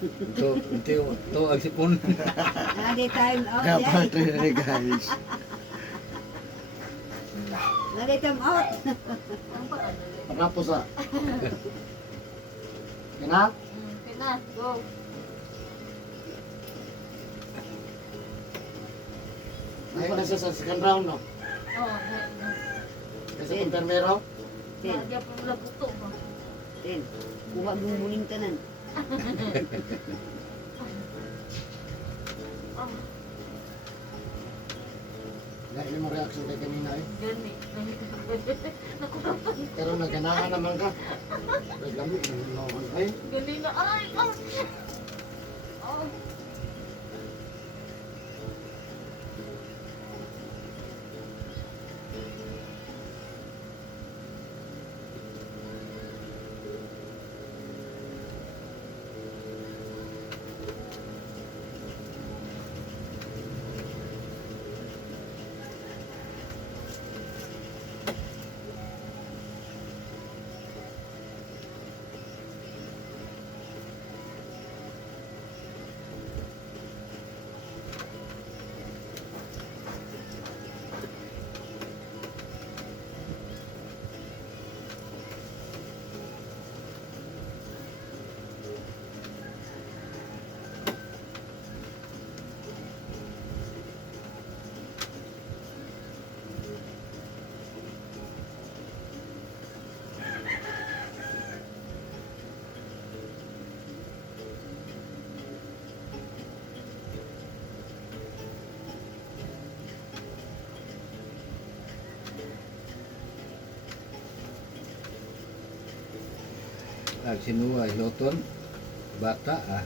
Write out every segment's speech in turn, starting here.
Ito ang sipon. Lagi time out yan. Dapat rin guys. Lagi time out. Panapos ah. Kina? Okay na, go. Ngayon na siya sa second round, no? Oh, Kasi kung permero, Ten. nagya pa mula buto ba? Ten. Kuha mo muling tanan. dahil mo reaction kay kanina eh. Gani. Nakurapan. Pero naganahan naman ka. Naglamig naman ay. Gani na. Ay! Oh! Oh! Sinua, Loton. Bata ah.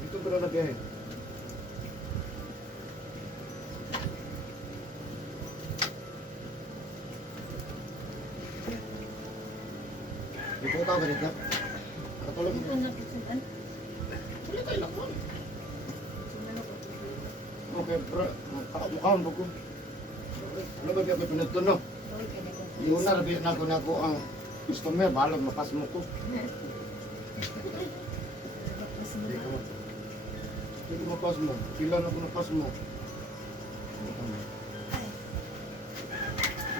Dito ba na nabiyahe? Di po tao ganit ka? Katulog mo. Wala tayo lakon. Okay, bro. Mukhaan mo ko. Ano ba kaya pinagton no? Yun na, rabi na ko ang customer. Balag mapas mo ko. Hindi ko mapas mo. Kila na ko napas mo.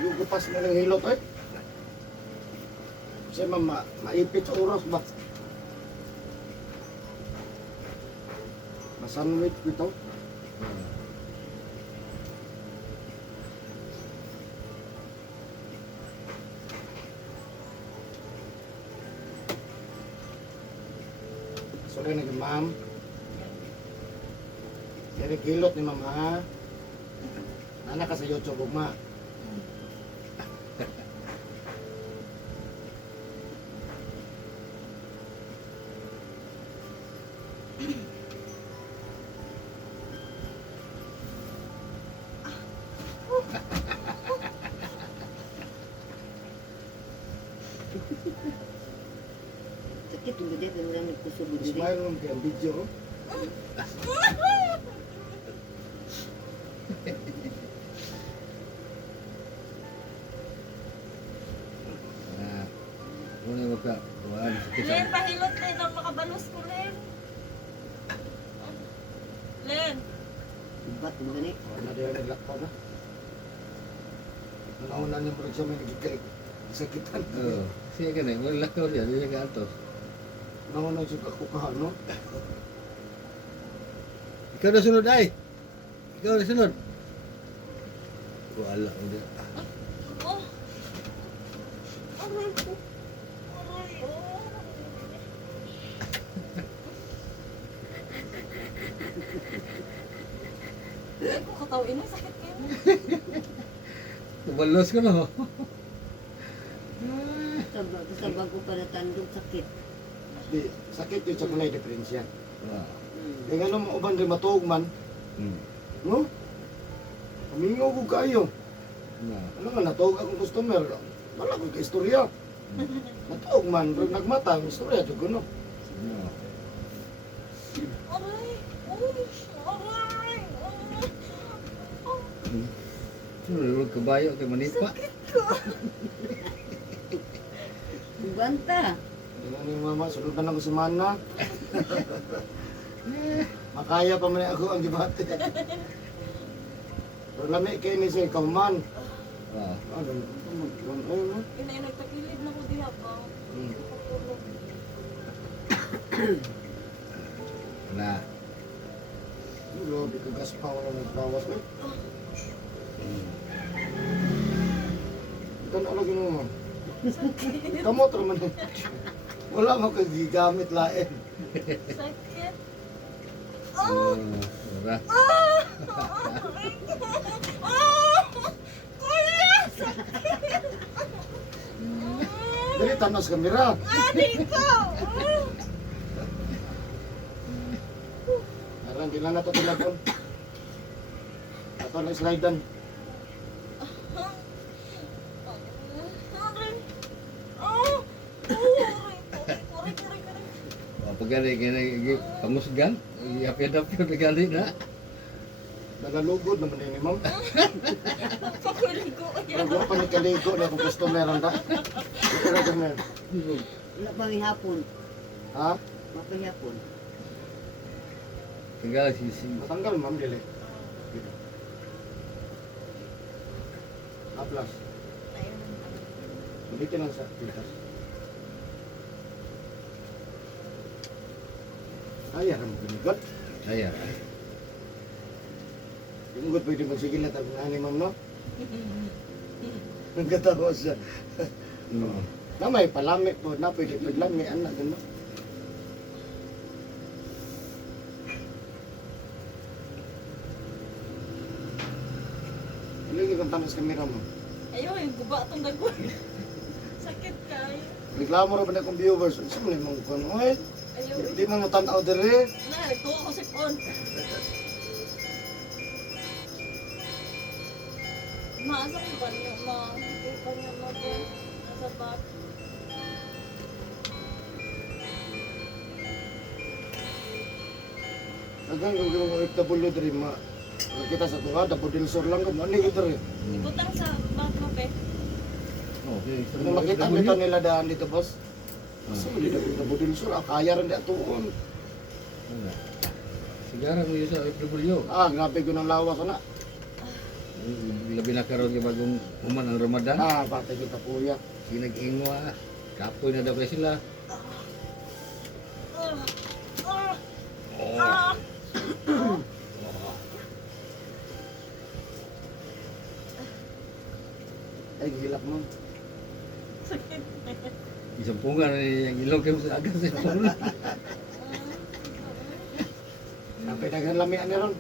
Yung kupas mo ng hilot eh. Kasi maipit sa oras ba? Masanwit ko ito. So rin ma'am. Yan ang kilot ni mama. Anak ka sa YouTube, ugma. Sakit yung gede, pero wala nagkusubod gede. Smile mo kaya ang video ko. Muna mo ka. Kuhaan. Len, pahilot Len. Ang makabalos ko Len. Len. Ibat mo gani. Wala na yung naglakpaw na. Nauna niya mo rin siya may nagkikalik. Sakitan. Oo. Siya ka na. Wala ka ulit. Hindi ka ato. Nauna siya kakukahan, no? Ikaw na sunod ay. Ikaw na sunod. Wala ulit. Oh. Aray ko. Aray, oh. Ay ko katawin na sakit kayo. Tumalos ka na. Basta bago pa natandong sakit. Di, sakit yun sa kunay diferensya. Ah. Kaya nga naman uban rin matuog man, Hmm. no? Kamingaw ko kayo. Na. Ano nga, natawag akong customer. Wala ko ka-istorya. Natawag man, pero nagmata ang istorya. Ito gano'n. Na. Aray! Uy! Aray! Sino kabayo kay manipa? Banta. Yan yung mama, sunod na lang ko si Mana. Makaya pa man ako ang gibate. Pero lami kayo ni siya ikaw man. Ah. Ano, ayun mo. Inay, nagtakilid na ko diha ba? Hmm. Na. Grabe ka gaspa ko lang nagbawas eh. Ito na lagi mo. Kamot naman eh. Wala mo kagigamit lain. Sakit. Oh. Ora. Kuya! Sakit! Dali tanas kamera. Dito! Aran, di lang na ito tilapon. Ito na slidean. Aray! Oh! Aray! Aray! Pagani kini pangusgan, iapid-apid gali na. Nagalugod naman ni ma'am. Pakuligo yan. Nagawa pa ni kaligo na kung customer ang ta. Ito na customer. Wala pang ihapon. Ha? Mapahihapon. Tinggal sisi. Matanggal ma'am dili. Aplas. Ulitin lang sa pitas. Ay, aram gunigot. Saya. Yung good pwede magsigil na tabi ni ma'am, no? Nagkatawa siya. No. Na may palamit po, na pwede lami, anak, gano'n. Ano yung kang tanas kamera mo? Ayaw, yung guba itong dagon. Sakit kayo. Reklamo rin ba na akong viewers? Ano mo yung mga kung, oy, Ayaw. hindi mo matanaw dere. Na, nagtuwa ko sa phone. Maasa ko ba niyo, ma? Hindi pa niya ma po. Nasa back. Hanggang kung gawin mo OFW dere, kita sa tuwa, dabodil sur lang ka, ano yung dere? Ibutang sa back mo, pe. Okay. Ano makita nito nila daan dito, boss? Kasi muli dabodil sur, kaya rin di atuon. Sigara mo yun sa FW. Ah, grabe ko ng lawa ko na. Labi na karon yung bagong human ang Ramadan. Ah, patay kita kuya. Ginag-ingwa. Kapoy na daw kayo sila. Oh. Ay, gilak mo. Sakit. Isang punga na yung ilog kayo sa agas. Sampai dagan lamian ni ron.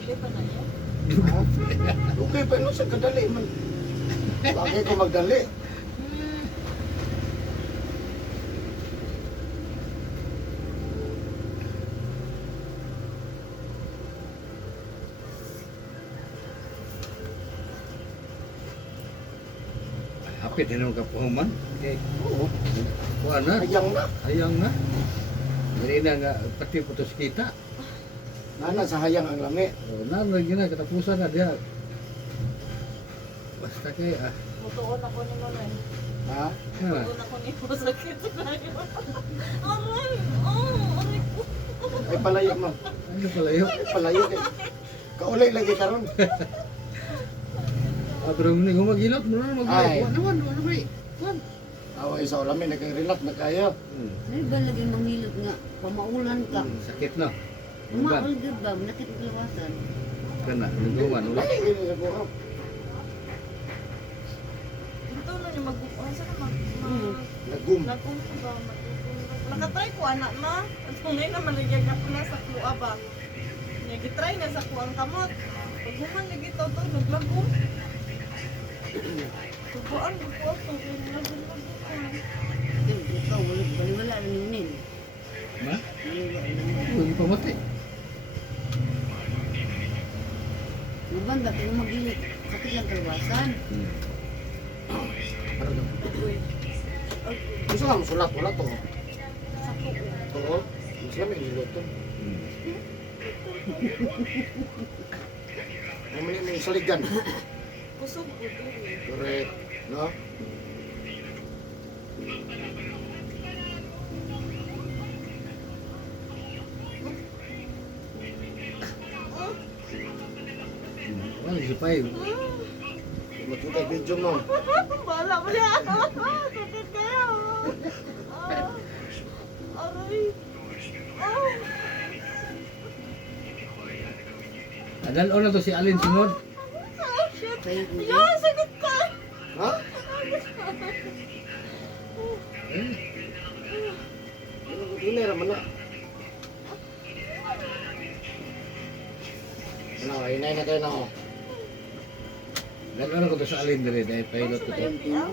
Hindi pa na yan. Okay pa no sa kadali man. Bagay ko magdali. Hapit din ang kapuhuman. Okay. Oo. Kuha na. Ayang na. Hayang na. Dili na nga pati putos kita. Nana sa hayang ang lami. O na lagi na katapusan na diha. Basta kay Mutuon ako ni mo na. Ha? Kana. Mutuon ako ni mo. Sakit tayo. Aray! Oh! Aray ko! Ay palayo mo. Ano pala yun? Ay palayo kay. Kaulay lagi karon. Pero ni gumagilot mo na Ay. magilot. Ano ba? Wan. Away sa ulami nagre-relax na kayo. Ay ba lagi manghilot nga? Pamaulan ka. Sakit na. Umaul gud ba? Nakit lawasan. Kana, luguman ulit. Ay, gini sa buhok. Ito na niya mag-uwan. Saan na Nagum. Nagkumpo ba? Nakatry ko anak na. At tunay naman nagyag ako na sa kuha ba. Nagitry na sa kuha ang kamot. Pag human lagi ito ito, naglagom. Tubuan ko po ako. Naglagom ko. Yung mag-ilit, sakit lang kalwasan. Ano daw? Uy. Gusto nga musulat, wala to. Sa kuo. Oo. Mas lang may niluto. Ang mali may saligan. Kusog ko dili. Correct. No? Wala si Pai. Magkita video mo. Bala mo niya. Sakit kayo. Aray. Adal na to si Alin sunod. Shit. Kaya hindi. Yeah, sakit ka. Ha? Eh, Ini raman na. Ano, inay na kayo na ako. adal na ko to sa Alin dire dahil pilot ko to. Yung tino.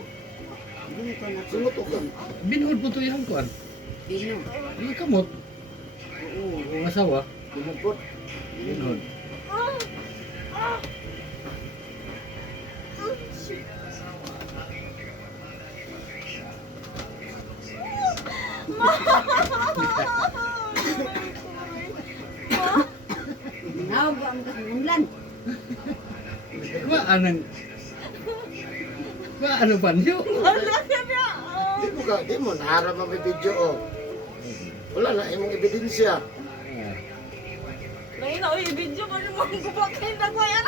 Hindi ko na. Sumot ka. Binuod po to yung kuan. Tino. Ang kamot. Oo. Ang asawa. Pinagpot. Binuod. Nawag ang kasunlan. Ba anang Ba ano pa niyo? Wala ka niya. Di mo naharap ang may video oh. Wala na imong ebidensya. Lain na, uy, video mo yung mga gubak kayo na ko yan.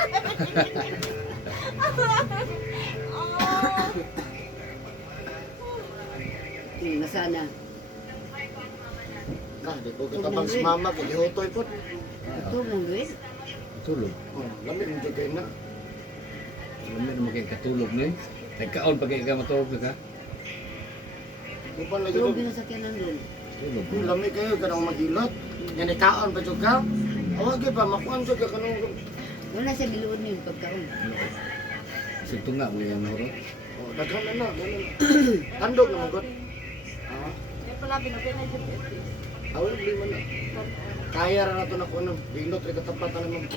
Hindi, masana. Ah, di ko katabang si mama kay hihutoy po. Ito lang, Luis. Tulog. Oh, lamig mo jud kay na. Alam mo naman kayo katulog na eh. Nagkaon pag kayo matulog na ka. Di pa lagi Tulog doon. din sa sakyanan doon. Tulog. Kung lamig kayo kanang magilot. Yan ikaon pa jud ka. Awag pa makuan jud ka kanang Wala siya giluod niyo pagkaon. Kasi tunga mo yan horo. oh, daghan na na. Tandog naman gud. Ah, Kaya pala, binabinay dyan. awal di man na. Kaya ra na to na kuno. Bilot ra katapatan naman.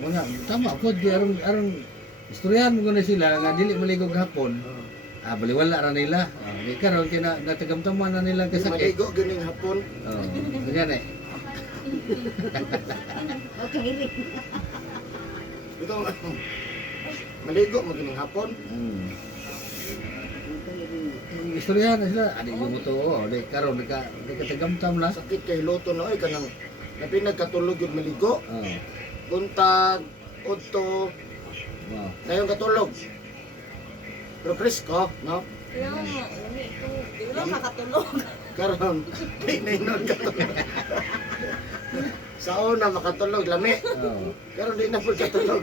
Wala, tama po. Di arong istoryahan mo na sila nga dili maligog hapon. Ah, baliwala ra nila. Ah, di karon kay na natagamtaman na nila Di kasakit. maligo ganing hapon. Oh, ganyan eh. Okay, rin. Ito maligo mo ganing hapon. Okay, rin. Istoryahan na sila. Adi mo to. Oh, di karon nagkatagamtam na. Sakit kay luto na ay kanang napinagkatulog yung maligo. Oh. Buntag, udto, Wow. ngayon katulog. Pero presko, no? Kaya nga, lami ito. Di ko lang makatulog. Karon, di na inon katulog. Sa una makatulog, lami. Oh. Karon di na po katulog.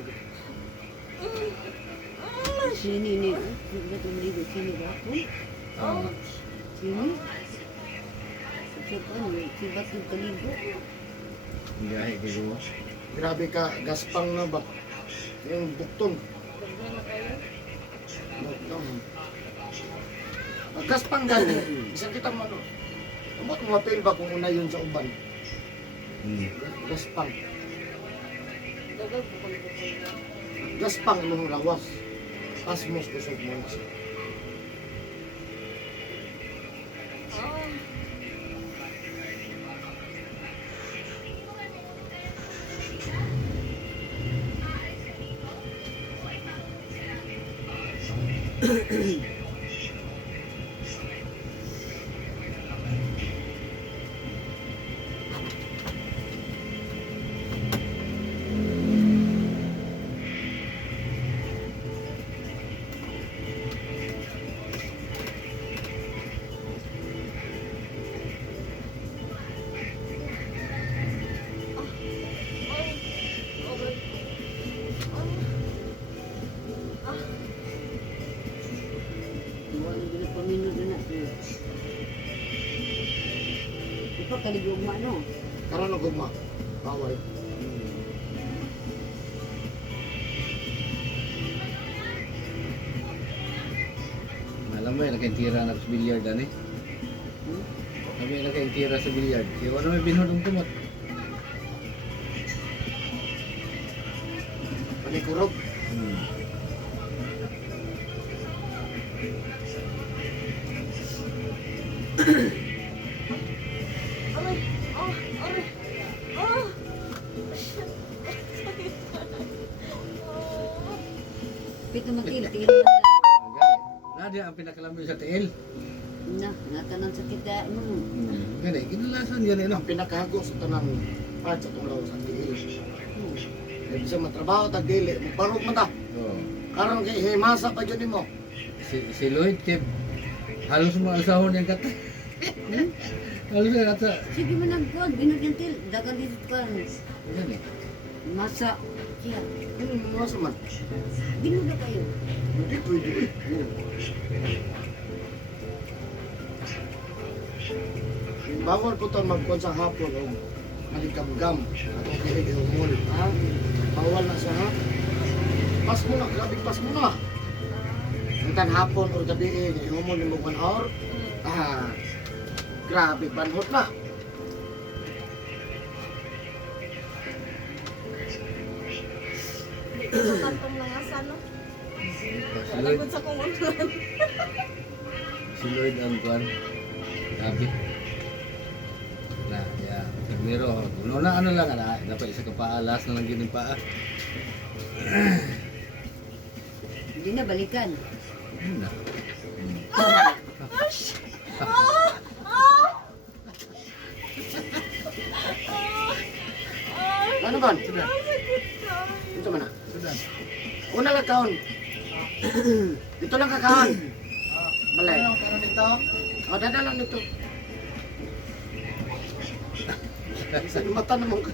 Sini ni. Hindi ko maligo. Sini ba ako? Oh. Sini? Sa ano? Si Bato kaligo. Hindi ay kayo. Grabe ka, gaspang na ba? Yung bukton. Bukton. Gaspang gani. Isang kita mo ano. Amot mga pail ba kung una yun sa uban? Gaspang. Dagal bukol-bukol na. Gaspang imong lawas. Pasmos kusog mo na siya. kaligugma no. Karon og gugma. Bawal. Alam mo, nakintira na sa bilyard, ani. Kami nakintira sa bilyard. Kaya wala may binudong kumot. Panikurog. Hmm. Aray! Ah! Aray! Ah! Pito magtil-til na. Nadia ang pinakalamyo sa tiil. Na, natanan sa kita mo. Gani, kinalasan yan, ano? Ang pinakahago sa tanang part sa tunglaw sa tiil. Kaya bisa matrabaho tag dili, magbarog man ta. Oh. Karon kay himasa pa jud nimo. Si Lloyd, Kip, halos mo asahon yung kata. Halos yung kata. Sige man nagkuhan, binagyantil. Dagan dito ka. Gani. Masa. Siya. Ano mo sa man? Binuda kayo. Hindi pwede. Bawal po ito magkuhan sa hapon o maligam-gam at o kilig humol. Ha? Bawal na siya ha? Pas mo na, grabe pas mo na. Ang hapon o gabi humol ni mo 1 hour. Ah, grabe banhot na. Di ko matantong ng asa, no? Si Lloyd, Lagod sa kong ulan. si Lloyd ang kuhan. Sabi. Na, ya, siguro, ano na ano lang, dapat isa ka paalas na lang yun yung paa. Hindi na balikan. Yun na. Ano ba? Sudah, Ito man na. sudah. Una lang kaon. Dito lang kakaon. Balay. Karon dito. O, dada lang dito. Sa mata naman ko.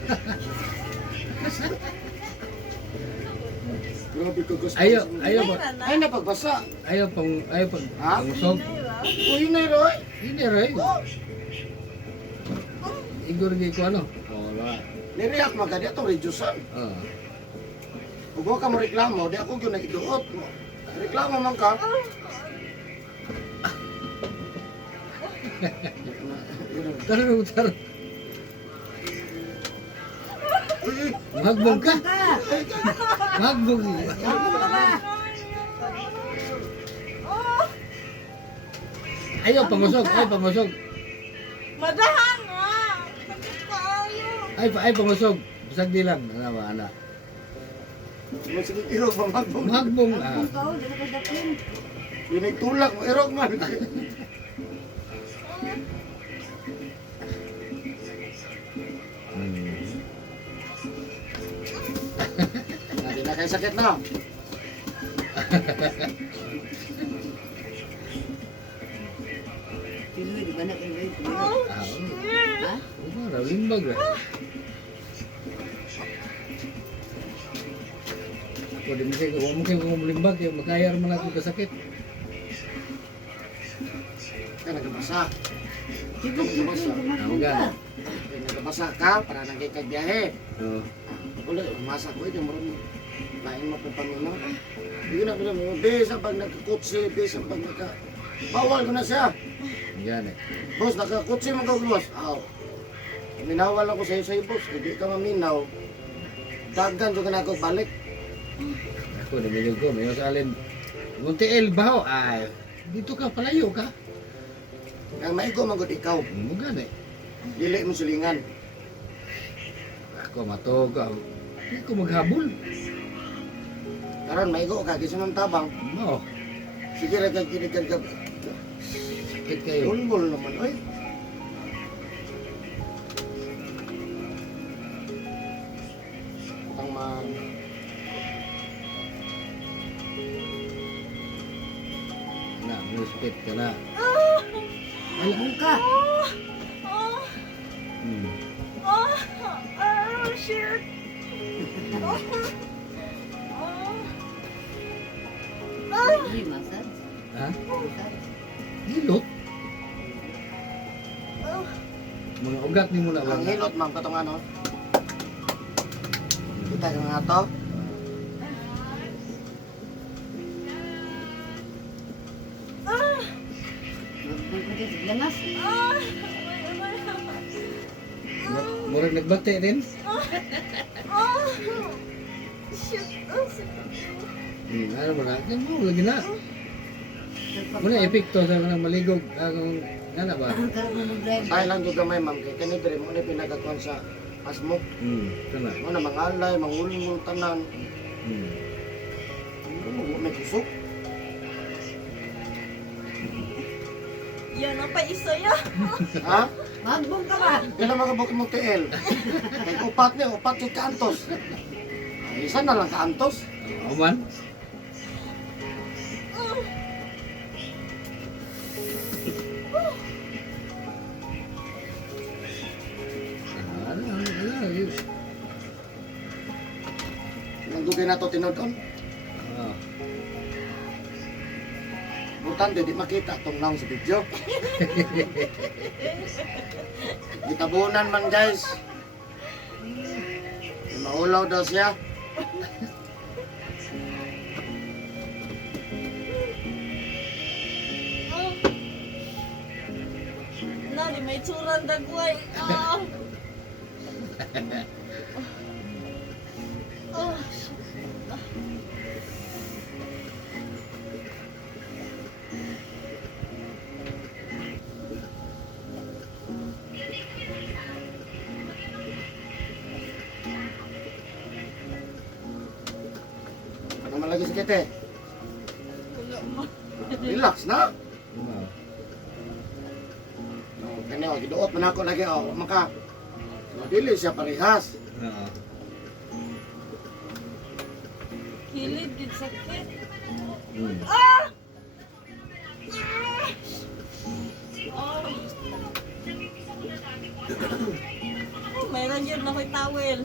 Grabe ko gusto. Ayaw ba? Ay, napagbasa. Ayaw pang Ha? pangusog. Uy, na Roy. Hindi rin. Igor gay ko ano? Wala. Nireact magadi atong redusan. Ah. Kung ka mo reklamo, di ako yun nagiduot mo. Reklamo man ka. Tara, tara. Uy, Magbong ka. Magbong. Ayaw pangusog, ay pangusog. Madahan nga! Sakit kayo! Ay pangusog. Bisag di lang, ana ba ana. sige, irog pa magbong. Magbong ah. Kung kao, di na ko dakin. Binigtulak mo, irog man. Hindi na kayo sakit na. Piloy, di ba na kayo? Oh, Ah, shit! Ha? raw limbag ra. Ako di mo kayo, huwag mo kayo limbag, kaya makayar man ako kasakit. Kaya nagabasa. Tibok, tibok, Ang ka. gana. Kaya nagabasa ka para nang kay kagbiyahe. Oo. Ulit, umasa ko ito, marunong. Lain mo po paminaw. Hindi na pala mo, bisa pag nagkakutsi, bisa pag nagka... Bawal ko na siya. Yan eh. Boss, nagkakutsi mo ka, boss. Aw. Minawal ako sa'yo sa'yo, boss. Hindi ka maminaw. Dagan ko na ako balik. Ako, namigod ko, may masalin. Muntiil, baho, ay. Dito ka, palayo ka. Ang maigo magod ikaw. Mugan eh. Dili mo silingan. Ako, matog ka. Hindi ko maghabol. Karon maigo ka, kasi nung tabang. No, Sige na kang kinikan ka. sakit kayo. Ulbol naman, oy. Ang man. Na, may sakit ka na. Albong ka. Oh! Hmm. Oh! Oh, shit! Oh! Oh! Hindi, masad. Ha? Masad. Hilot. Oh! Mga ugat ni mo na ba? Ang hilot ma'am katong ano. Kita ka nga to. Lanas. Murag nagbate din. Shit. Ano ba na? Yan mo, lagi na. Muna epekto sa mga maligog. Ang ano ba? Ay lang jud gamay ma'am kay kani dire mo ni pinagakuan sa asmo. Kana. Mo na mangalay, mangulmul tanan. Mo may kusog. Yan ang paisaya. Ha? Magbong ka ba? Kailan magabok mo TL? Kay upat ni, upat yung kantos. Ay, isa na lang kantos. Oman. Nandugay na to tinudon. Butan, di makita itong lang sa video. Gitabunan man guys. Maulaw daw siya. Na, di may tsurang dagway. Naman lagi sakit eh. Wala mo. Relax na. Kanya o, giduot man ako lagi o. Maka, madili siya parehas. Kilid, gid sakit. Oh, mayroon yun na ko'y towel.